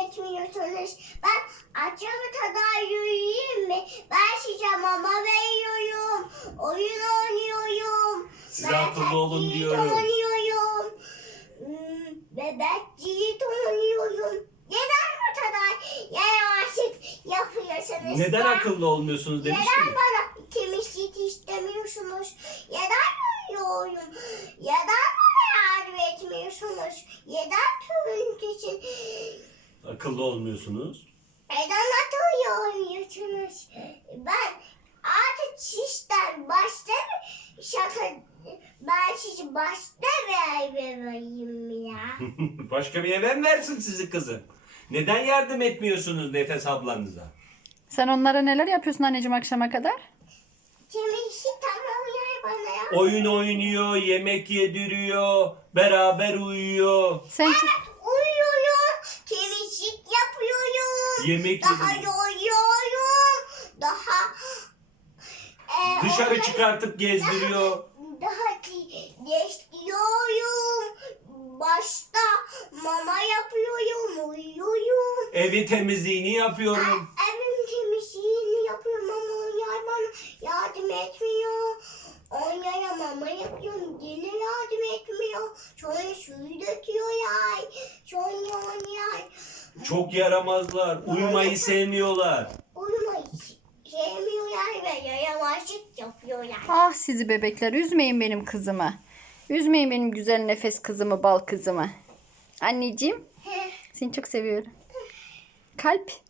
etmiyorsunuz. Ben akşama kadar yürüyeyim mi? Ben size mama veriyorum. Oyun oynuyorum. Size akıllı olun diyorum. Oynuyorum. Bebekciği oynuyorum. Neden bu kadar yaramazlık yapıyorsunuz? Neden ya? akıllı olmuyorsunuz Neden demiştim. bana temizlik istemiyorsunuz? Neden uyuyorum? Neden bana yardım etmiyorsunuz? Neden turuncu için? Akıllı olmuyorsunuz. Neden atıyorsunuz? Ben artık sizden başta şaka... Ben sizi başta vereyim ya. Başka bir eve mi versin sizi kızım? Neden yardım etmiyorsunuz Nefes ablanıza? Sen onlara neler yapıyorsun anneciğim akşama kadar? Temizlik tamamlar bana ya. Oyun oynuyor, yemek yediriyor, beraber uyuyor. Sen Uyuyorum, temizlik yapıyorum. Yemek Daha yediriyor. yoruyorum. Daha Dışarı onları çıkartıp gezdiriyor. daha geçiyorum. Başta mama yapıyorum, uyuyorum. Evi temizliğini yapıyorum. Evin temizliğini yapıyorum ama onlar bana yardım etmiyor. Onlara mama yapıyorum, yine yardım etmiyor. Sonra suyu döküyorlar. Sonra onlar Çok yaramazlar. Uyumayı sevmiyorlar. uyumayı sevmiyorlar ve yaramazlık yapıyorlar. ah sizi bebekler üzmeyin benim kızımı. Üzmeyin benim güzel nefes kızımı, bal kızımı. Anneciğim seni çok seviyorum. Kalp.